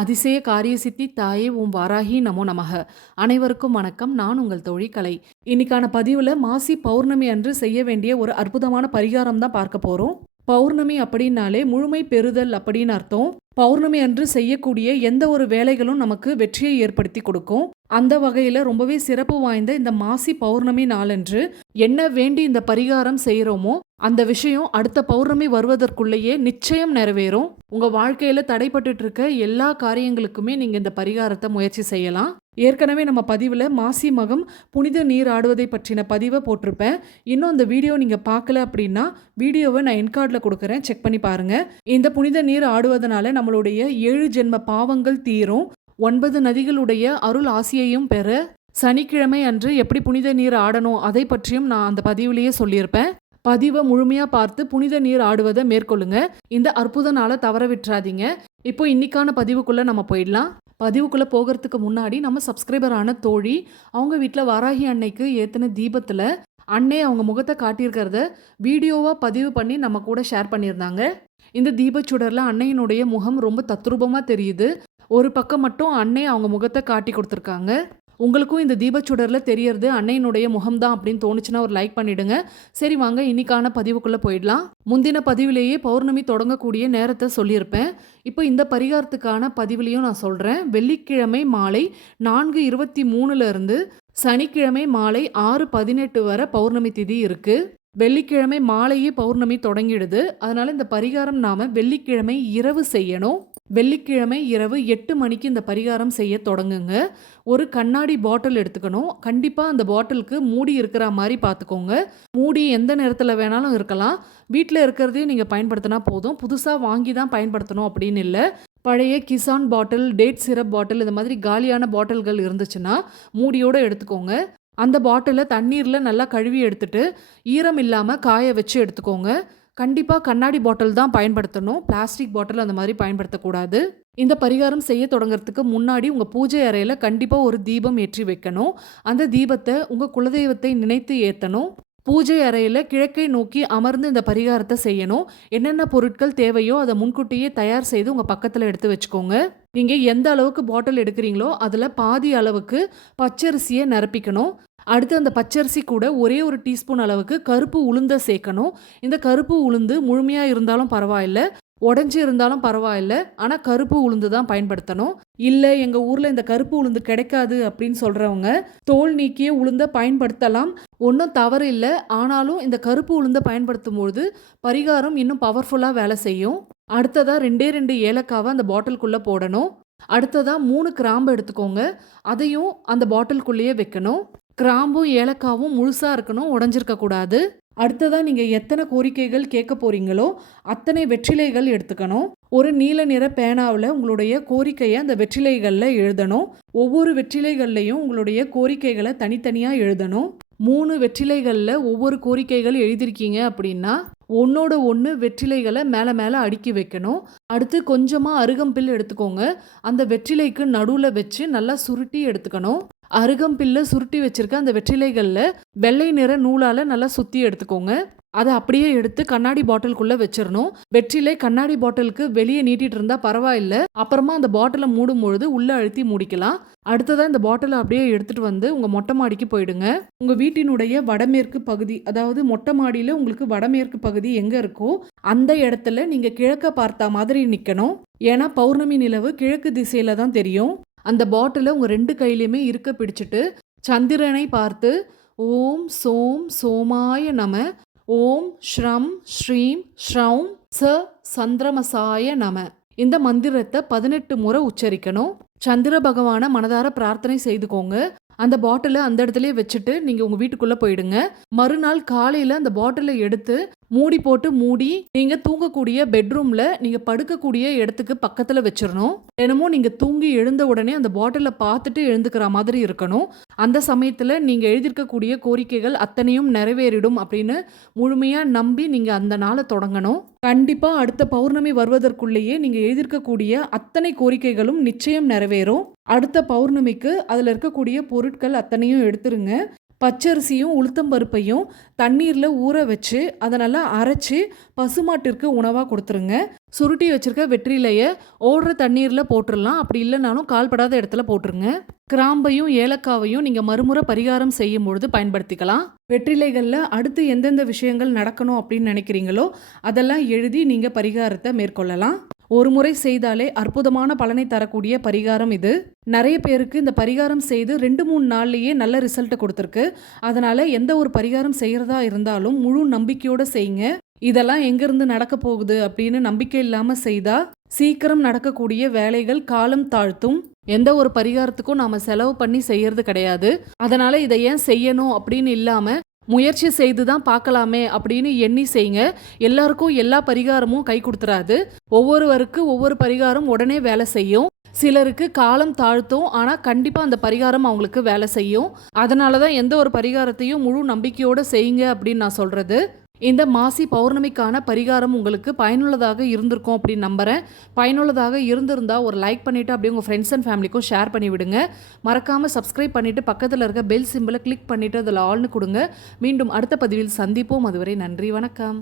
அதிசய காரிய சித்தி தாயே ஓம் வாராகி நமோ நமக. அனைவருக்கும் வணக்கம். நான் உங்கள் தோழி கலை. இன்னைக்கான பதிவில் மாசி பௌர்ணமி அன்று செய்ய வேண்டிய ஒரு அற்புதமான பரிகாரம் தான் பார்க்க போகிறோம். பௌர்ணமி அப்படின்னாலே முழுமை பெறுதல் அப்படின்னு அர்த்தம். பௌர்ணமி அன்று செய்யக்கூடிய எந்த ஒரு வேலைகளும் நமக்கு வெற்றியை ஏற்படுத்தி கொடுக்கும். அந்த வகையில் ரொம்பவே சிறப்பு வாய்ந்த இந்த மாசி பௌர்ணமி நாளன்று என்ன வேண்டி இந்த பரிகாரம் செய்கிறோமோ அந்த விஷயம் அடுத்த பௌர்ணமி வருவதற்குள்ளேயே நிச்சயம் நிறைவேறும். உங்க வாழ்க்கையில தடைப்பட்டு இருக்க எல்லா காரியங்களுக்குமே நீங்க இந்த பரிகாரத்தை முயற்சி செய்யலாம். ஏற்கனவே நம்ம பதிவில் மாசி மகம் புனித நீர் ஆடுவதை பற்றின பதிவை போட்டிருப்பேன். இன்னும் அந்த வீடியோ நீங்கள் பார்க்கல அப்படின்னா வீடியோவை நான் என்கார்டில் கொடுக்குறேன், செக் பண்ணி பாருங்கள். இந்த புனித நீர் ஆடுவதனால நம்மளுடைய 7 ஜென்ம பாவங்கள் தீரும். 9 நதிகளுடைய அருள் ஆசியையும் பெற சனிக்கிழமை அன்று எப்படி புனித நீர் ஆடணும் அதை பற்றியும் நான் அந்த பதிவிலேயே சொல்லியிருப்பேன். பதிவை முழுமையாக பார்த்து புனித நீர் ஆடுவதை மேற்கொள்ளுங்க. இந்த அற்புத நாளை தவற விட்டுறாதீங்க. இப்போ இன்னைக்கான பதிவுக்குள்ளே நம்ம போயிடலாம். பதிவுக்குள்ளே போகிறதுக்கு முன்னாடி நம்ம சப்ஸ்கிரைபரான தோழி அவங்க வீட்டில் வாராகி அன்னைக்கு ஏற்றின தீபத்தில் அன்னை அவங்க முகத்தை காட்டியிருக்கிறத வீடியோவாக பதிவு பண்ணி நம்ம கூட ஷேர் பண்ணியிருந்தாங்க. இந்த தீபச்சுடரில் அன்னையினுடைய முகம் ரொம்ப தத்ரூபமாக தெரியுது. ஒரு பக்கம் மட்டும் அன்னை அவங்க முகத்தை காட்டி கொடுத்துருக்காங்க. உங்களுக்கும் இந்த தீபச்சுடரில் தெரியறது அன்னையினுடைய முகம்தான் அப்படின்னு தோணுச்சுன்னா ஒரு லைக் பண்ணிடுங்க. சரி, வாங்க இன்னைக்கான பதிவுக்குள்ளே போயிடலாம். முந்தின பதிவிலேயே பௌர்ணமி தொடங்கக்கூடிய நேரத்தை சொல்லியிருப்பேன். இப்போ இந்த பரிகாரத்துக்கான பதிவுலையும் நான் சொல்கிறேன். வெள்ளிக்கிழமை மாலை 4:23 சனிக்கிழமை மாலை 6:18 வரை பௌர்ணமி திதி இருக்குது. வெள்ளிக்கிழமை மாலையே பௌர்ணமி தொடங்கிடுது. அதனால் இந்த பரிகாரம் நாம் வெள்ளிக்கிழமை இரவு செய்யணும். வெள்ளிக்கிழமை இரவு 8 மணிக்கு இந்த பரிகாரம் செய்ய தொடங்குங்க. ஒரு கண்ணாடி பாட்டில் எடுத்துக்கணும். கண்டிப்பாக அந்த பாட்டிலுக்கு மூடி இருக்கிற மாதிரி பார்த்துக்கோங்க. மூடி எந்த நேரத்தில் வேணாலும் இருக்கலாம். வீட்டில் இருக்கிறதையும் நீங்கள் பயன்படுத்தினா போதும். புதுசாக வாங்கி தான் பயன்படுத்தணும் அப்படின்னு இல்லை. பழைய கிசான் பாட்டில், டேட் சிரப் பாட்டில், இந்த மாதிரி காலியான பாட்டில்கள் இருந்துச்சுன்னா மூடியோடு எடுத்துக்கோங்க. அந்த பாட்டிலை தண்ணீரில் நல்லா கழுவி எடுத்துட்டு ஈரம் இல்லாமல் காய வச்சு எடுத்துக்கோங்க. கண்டிப்பாக கண்ணாடி பாட்டில் தான் பயன்படுத்தணும். பிளாஸ்டிக் பாட்டில் அந்த மாதிரி பயன்படுத்தக்கூடாது. இந்த பரிகாரம் செய்ய தொடங்குறதுக்கு முன்னாடி உங்கள் பூஜை அறையில் கண்டிப்பாக ஒரு தீபம் ஏற்றி வைக்கணும். அந்த தீபத்தை உங்கள் குலதெய்வத்தை நினைத்து ஏற்றணும். பூஜை அறையில் கிழக்கை நோக்கி அமர்ந்து இந்த பரிகாரத்தை செய்யணும். என்னென்ன பொருட்கள் தேவையோ அதை முன்கூட்டியே தயார் செய்து உங்கள் பக்கத்தில் எடுத்து வச்சுக்கோங்க. நீங்கள் எந்த அளவுக்கு பாட்டில் எடுக்கிறீங்களோ அதில் பாதி அளவுக்கு பச்சரிசியை நிரப்பிக்கணும். அடுத்து அந்த பச்சரிசி கூட ஒரே ஒரு டீஸ்பூன் அளவுக்கு கருப்பு உளுந்தை சேர்க்கணும். இந்த கருப்பு உளுந்து முழுமையாக இருந்தாலும் பரவாயில்ல, உடஞ்சி இருந்தாலும் பரவாயில்ல, ஆனால் கருப்பு உளுந்து தான் பயன்படுத்தணும். இல்லை எங்கள் ஊரில் இந்த கருப்பு உளுந்து கிடைக்காது அப்படின்னு சொல்கிறவங்க தோல் நீக்கிய உளுந்தை பயன்படுத்தலாம். ஒன்றும் தவறு இல்லை. ஆனாலும் இந்த கருப்பு உளுந்தை பயன்படுத்தும் பொழுது பரிகாரம் இன்னும் பவர்ஃபுல்லாக வேலை செய்யும். அடுத்ததாக 2 ஏலக்காவை அந்த பாட்டிலுக்குள்ளே போடணும். அடுத்ததாக 3 கிராம்பு எடுத்துக்கோங்க. அதையும் அந்த பாட்டிலுக்குள்ளேயே வைக்கணும். கிராம்பும் ஏலக்காவும் முழுசாக இருக்கணும், உடஞ்சிருக்கக்கூடாது. அடுத்ததாக நீங்கள் எத்தனை கோரிக்கைகள் கேட்க போகிறீங்களோ அத்தனை வெற்றிலைகள் எடுத்துக்கணும். ஒரு நீல நிற பேனாவில் உங்களுடைய கோரிக்கையை அந்த வெற்றிலைகளில் எழுதணும். ஒவ்வொரு வெற்றிலைகள்லையும் உங்களுடைய கோரிக்கைகளை தனித்தனியாக எழுதணும். 3 வெற்றிலைகளில் ஒவ்வொரு கோரிக்கைகள் எழுதியிருக்கீங்க அப்படின்னா ஒன்னோட ஒன்று வெற்றிலைகளை மேலே மேலே அடுக்கி வைக்கணும். அடுத்து கொஞ்சமாக அருகம்பில் எடுத்துக்கோங்க. அந்த வெற்றிலைக்கு நடுவில் வச்சு நல்லா சுருட்டி எடுத்துக்கணும். அருகம்பில்ல சுருட்டி வச்சிருக்க அந்த வெற்றிலைகளில் வெள்ளை நிற நூலால் நல்லா சுற்றி எடுத்துக்கோங்க. அதை அப்படியே எடுத்து கண்ணாடி பாட்டிலுக்குள்ளே வச்சிடணும். வெற்றிலை கண்ணாடி பாட்டிலுக்கு வெளியே நீட்டிட்டு இருந்தால் பரவாயில்ல. அப்புறமா அந்த பாட்டிலை மூடும் பொழுது உள்ளே அழுத்தி மூடிக்கலாம். அடுத்ததாக இந்த பாட்டிலை அப்படியே எடுத்துகிட்டு வந்து உங்கள் மொட்டை மாடிக்கு போயிடுங்க. உங்கள் வீட்டினுடைய வடமேற்கு பகுதி, அதாவது மொட்டை மாடியில் உங்களுக்கு வடமேற்கு பகுதி எங்கே இருக்கோ அந்த இடத்துல நீங்கள் கிழக்க பார்த்த மாதிரி நிற்கணும். ஏன்னா பௌர்ணமி நிலவு கிழக்கு திசையில் தான் தெரியும். அந்த பாட்டிலை உங்கள் 2 கையிலையுமே இருக்க பிடிச்சிட்டு சந்திரனை பார்த்து ஓம் சோம் சோமாய நம, ஓம் ஸ்ரம் ஸ்ரீம் ஸ்ரௌம் ச சந்திரமசாய நம இந்த மந்திரத்தை 18 முறை உச்சரிக்கணும். சந்திர பகவானை மனதார பிரார்த்தனை செய்துக்கோங்க. அந்த பாட்டிலை அந்த இடத்துலயே வச்சுட்டு நீங்கள் உங்கள் வீட்டுக்குள்ளே போயிடுங்க. மறுநாள் காலையில் அந்த பாட்டிலை எடுத்து மூடி போட்டு மூடி நீங்கள் தூங்கக்கூடிய பெட்ரூமில் நீங்கள் படுக்கக்கூடிய இடத்துக்கு பக்கத்தில் வச்சிடணும். தினமும் நீங்கள் தூங்கி எழுந்த உடனே அந்த பாட்டிலை பார்த்துட்டு எழுந்துக்கிற மாதிரி இருக்கணும். அந்த சமயத்தில் நீங்கள் எழுதியிருக்கக்கூடிய கோரிக்கைகள் அத்தனையும் நிறைவேறிடும் அப்படின்னு முழுமையாக நம்பி நீங்கள் அந்த நாளை தொடங்கணும். கண்டிப்பாக அடுத்த பௌர்ணமி வருவதற்குள்ளேயே நீங்கள் எழுதியிருக்கக்கூடிய அத்தனை கோரிக்கைகளும் நிச்சயம் நிறைவேறும். அடுத்த பௌர்ணமிக்கு அதில் இருக்கக்கூடிய பொருட்கள் அத்தனையும் எடுத்துருங்க. பச்சரிசியும் உளுத்தம்பருப்பையும் தண்ணீரில் ஊற வச்சு அதை நல்லா அரைச்சி பசுமாட்டிற்கு உணவாக கொடுத்துருங்க. சுருட்டி வச்சிருக்க வெற்றிலைய ஓடுற தண்ணீர்ல போட்டுறலாம். அப்படி இல்லைனாலும் கால்படாத இடத்துல போட்டுருங்க. கிராம்பையும் ஏலக்காவையும் நீங்க மறுமுறை பரிகாரம் செய்யும் பொழுது பயன்படுத்திக்கலாம். வெற்றிலைகள்ல அடுத்து எந்தெந்த விஷயங்கள் நடக்கணும் அப்படின்னு நினைக்கிறீங்களோ அதெல்லாம் எழுதி நீங்க பரிகாரத்தை மேற்கொள்ளலாம். ஒரு முறை செய்தாலே அற்புதமான பலனை தரக்கூடிய பரிகாரம் இது. நிறைய பேருக்கு இந்த பரிகாரம் செய்து 2-3 நாள்லயே நல்ல ரிசல்ட் கொடுத்துருக்கு. அதனால எந்த ஒரு பரிகாரம் செய்யறதா இருந்தாலும் முழு நம்பிக்கையோட செய்யுங்க. இதெல்லாம் எங்கிருந்து நடக்க போகுது அப்படின்னு நம்பிக்கை இல்லாம செய்தா சீக்கிரம் நடக்கக்கூடிய வேலைகள் காலம் தாழ்த்தும். எந்த ஒரு பரிகாரத்துக்கும் நாம செலவு பண்ணி செய்யறது கிடையாது. அதனால இதை ஏன் செய்யணும் அப்படின்னு இல்லாம முயற்சி செய்து தான் பார்க்கலாமே அப்படின்னு எண்ணி செய்யுங்க. எல்லாருக்கும் எல்லா பரிகாரமும் கை கொடுத்துறாது. ஒவ்வொருவருக்கு ஒவ்வொரு பரிகாரம் உடனே வேலை செய்யும். சிலருக்கு காலம் தாழ்த்தும். ஆனா கண்டிப்பா அந்த பரிகாரம் அவங்களுக்கு வேலை செய்யும். அதனாலதான் எந்த ஒரு பரிகாரத்தையும் முழு நம்பிக்கையோட செய்யுங்க அப்படின்னு நான் சொல்றது. இந்த மாசி பௌர்ணமிக்கான பரிகாரம் உங்களுக்கு பயனுள்ளதாக இருந்திருக்கும் அப்படின்னு நம்புறேன். பயனுள்ளதாக இருந்திருந்தா ஒரு லைக் பண்ணிட்டு அப்படியே உங்க ஃப்ரெண்ட்ஸ் அண்ட் ஃபேமிலிக்கும் ஷேர் பண்ணி விடுங்க. மறக்காம சப்ஸ்கிரைப் பண்ணிட்டு பக்கத்தில் இருக்க பெல் சிம்பிளை கிளிக் பண்ணிட்டு அதில் ஆல்னு கொடுங்க. மீண்டும் அடுத்த பதிவில் சந்திப்போம். அதுவரை நன்றி, வணக்கம்.